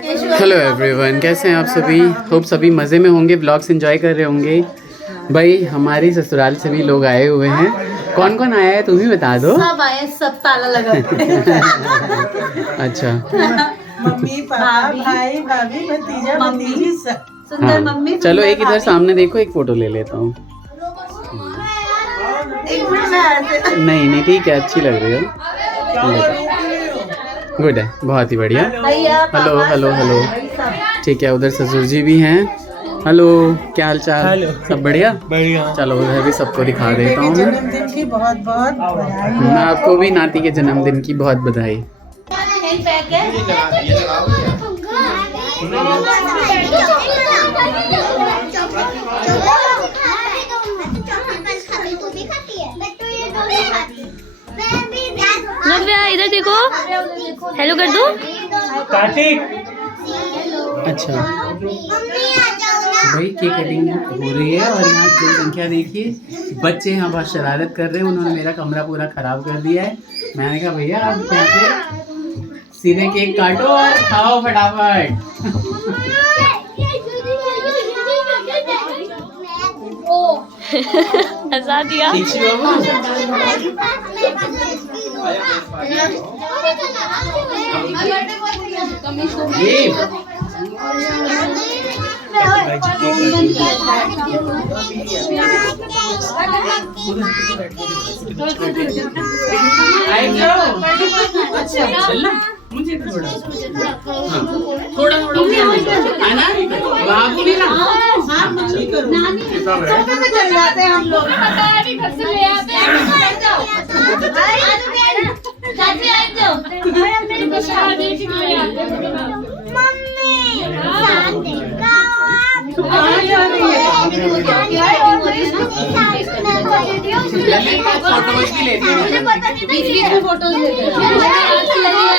Hello everyone, कैसे हैं आप सभी? होप सभी मज़े में होंगे, व्लॉग्स एंजॉय कर रहे होंगे। भाई हमारी ससुराल से भी लोग आए हुए हैं। कौन कौन आया है तुम ही बता दो। सब आए, सब ताला लगा। अच्छा, मम्मी पापा भाई भाभी भतीजा भतीजी सब। सुंदर मम्मी। चलो एक इधर सामने देखो, एक फ़ोटो ले लेता हूँ। एक मिनट में आते। नहीं ठीक है, अच्छी लग रही हो। गुड है, बहुत ही बढ़िया। Hello hello hello. ठीक है, उधर ससुर जी भी हैं। हेलो, क्या हाल चाल? सब बढ़िया बढ़िया। चलो उधर भी सबको दिखा देता हूँ। जन्मदिन की बहुत बहुत बधाई। मैं आपको भी नाती के जन्मदिन की बहुत बधाई। इधर देखो, हेलो कर दो। कार्तिक। अच्छा भाई, केक कटिंग हो रही है और यहाँ जनसंख्या देखिए, बच्चे यहाँ बहुत शरारत कर रहे हैं। उन्होंने मेरा कमरा पूरा खराब कर दिया है। मैंने कहा भैया आप यहाँ पे सीधे केक काटो और खाओ फटाफट। हंसा दिया। मुझे थोड़ा थोड़ा आना बाबू भी ना। हाँ मम्मी करो, में चल जाते हैं हम लोग। घर से ले आते हैं। चाची आ जाओ। मेरे को शादी के लिए आते हैं।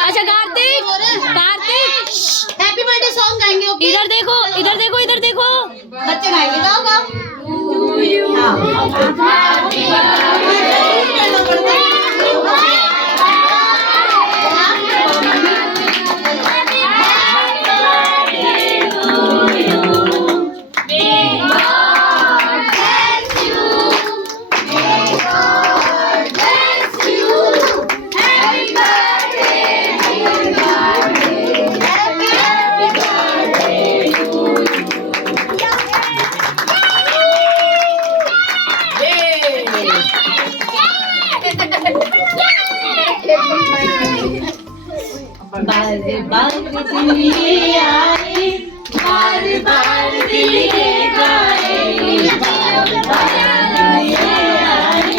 अच्छा Kartik, Kartik happy birthday song गाएंगे। ओके, इधर देखो, इधर देखो, इधर देखो। बच्चे गाएंगे। गाओ गाओ।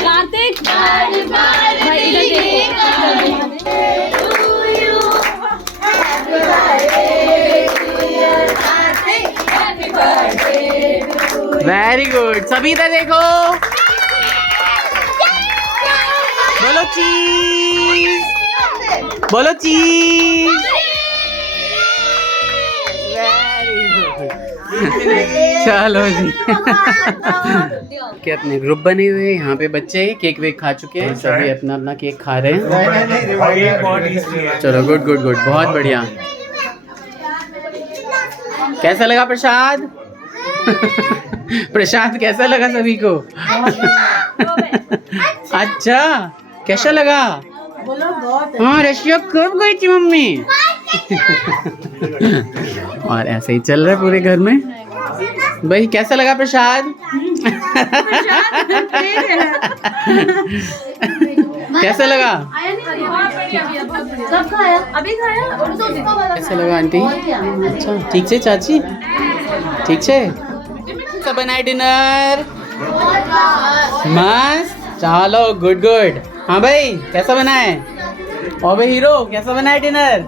कार्तिक भाई इधर वेरी गुड, सभी इधर देखो। बोलो चीज, बोलो चीज। Very good. चलो जी। के अपने ग्रुप बने हुए हैं यहाँ पे, बच्चे केक वेक खा चुके हैं, सभी अपना अपना केक खा रहे हैं। चलो गुड गुड गुड, बहुत बढ़िया। कैसा लगा प्रसाद? प्रसाद कैसा लगा सभी को? अच्छा, कैसा लगा? हाँ, रशिया कब गई थी मम्मी? और ऐसे ही चल रहा है पूरे घर में। भाई कैसा लगा प्रसाद? कैसा लगा? सब खाया, अभी खाया। कैसा लगा आंटी? अच्छा, ठीक से चाची? ठीक से सब बनाए डिनर? मस्त, चलो गुड गुड। हाँ भाई कैसा बना है? और भाई हीरो कैसा बना है डिनर?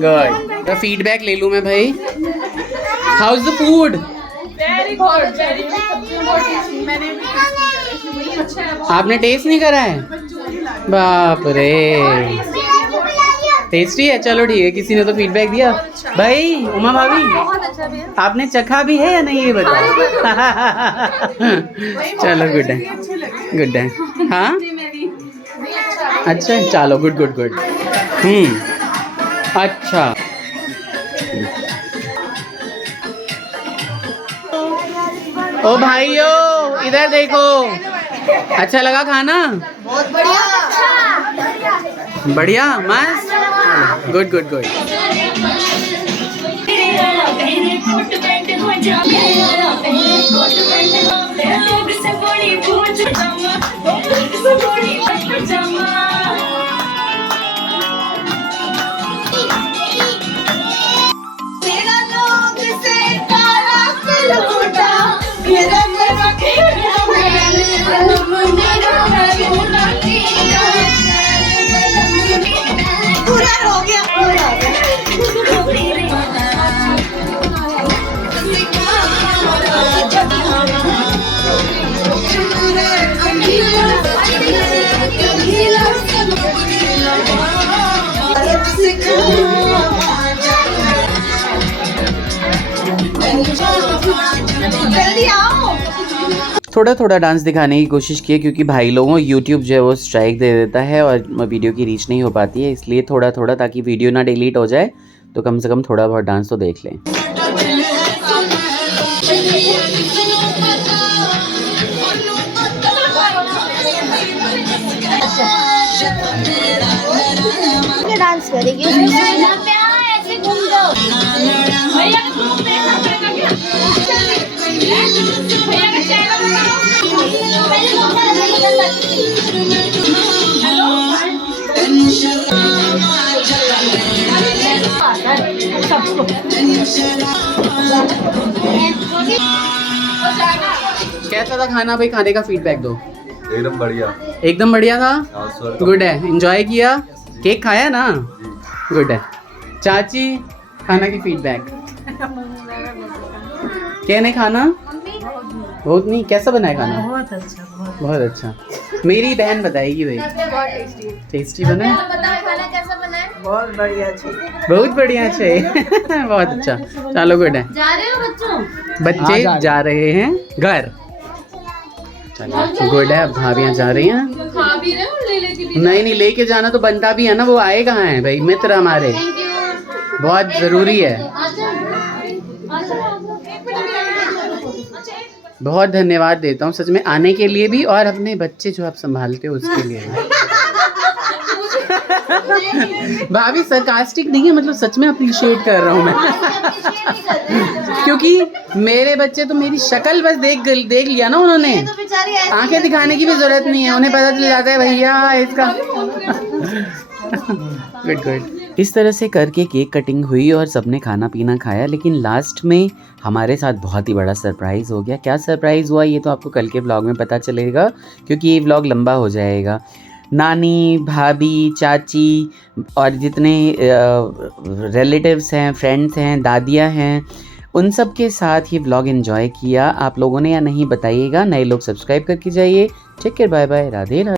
गुड। तो फीडबैक ले लूँ मैं भाई। How is the food? आपने टेस्ट नहीं करा है? बाप रे, टेस्टी है। चलो ठीक है, किसी ने तो फीडबैक दिया। भाई उमा भाभी आपने चखा भी है या नहीं ये बताओ। चलो गुड है, गुड है। हाँ अच्छा, चलो गुड गुड गुड। अच्छा ओ भाइयों इधर देखो, अच्छा लगा खाना? बहुत बढ़िया। बढ़िया, मस्त, गुड गुड गुड। पूरा हो गया, पूरा हो गया। जल्दी आओ। थोड़ा थोड़ा डांस दिखाने की कोशिश की है क्योंकि भाई लोगों यूट्यूब जो है वो स्ट्राइक दे देता है और वीडियो की रीच नहीं हो पाती है, इसलिए थोड़ा थोड़ा, ताकि वीडियो ना डिलीट हो जाए तो कम से कम थोड़ा बहुत डांस तो देख लें। डांस करेगी ऐसे घूम दो भैया का ग्रुप देखना पड़ेगा क्या? भैया का चैनल बनाओ। कैसा था खाना भाई? खाने का फीडबैक दो। एकदम बढ़िया। एकदम बढ़िया था, हाँ, गुड है। एंजॉय किया, केक खाया ना, गुड है। चाची खाना की फीडबैक क्या नहीं खाना? बहुत नहीं, कैसा बना है खाना? बहुत अच्छा, बहुत अच्छा। मेरी बहन बताएगी भाई। टेस्टी बना है, खाना कैसा बना है? बहुत बढ़िया छी। बहुत बढ़िया है। बहुत अच्छा, चलो गुड है। जा रहे हो बच्चों? बच्चे जा रहे हैं घर, चलो गुड है। अब भाभियाँ जा रही हैं। खा भी रहे हो, ले लेके भी। नहीं नहीं, लेके जाना तो बनता भी है ना, वो आए कहाँ हैं भाई? मित्र हमारे बहुत जरूरी है। बहुत धन्यवाद देता हूँ सच में आने के लिए भी, और अपने बच्चे जो आप संभालते हो उसके लिए भी। भाभी सरकास्टिक नहीं है, मतलब सच में अप्रिशिएट कर रहा हूँ मैं। क्योंकि मेरे बच्चे तो मेरी शक्ल बस देख लिया ना उन्होंने, आंखें दिखाने की भी जरूरत नहीं है, उन्हें पता चल जाता है भैया इसका। Good good. इस तरह से करके केक कटिंग हुई और सबने खाना पीना खाया, लेकिन लास्ट में हमारे साथ बहुत ही बड़ा सरप्राइज़ हो गया। क्या सरप्राइज़ हुआ ये तो आपको कल के व्लॉग में पता चलेगा, क्योंकि ये व्लॉग लंबा हो जाएगा। नानी, भाभी, चाची और जितने रिलेटिव्स हैं, फ्रेंड्स हैं, दादियाँ हैं, उन सब के साथ ये व्लॉग एंजॉय किया। आप लोगों ने या नहीं बताइएगा। नए लोग सब्सक्राइब करके जाइए। Take care, bye bye, Radhe Radhe.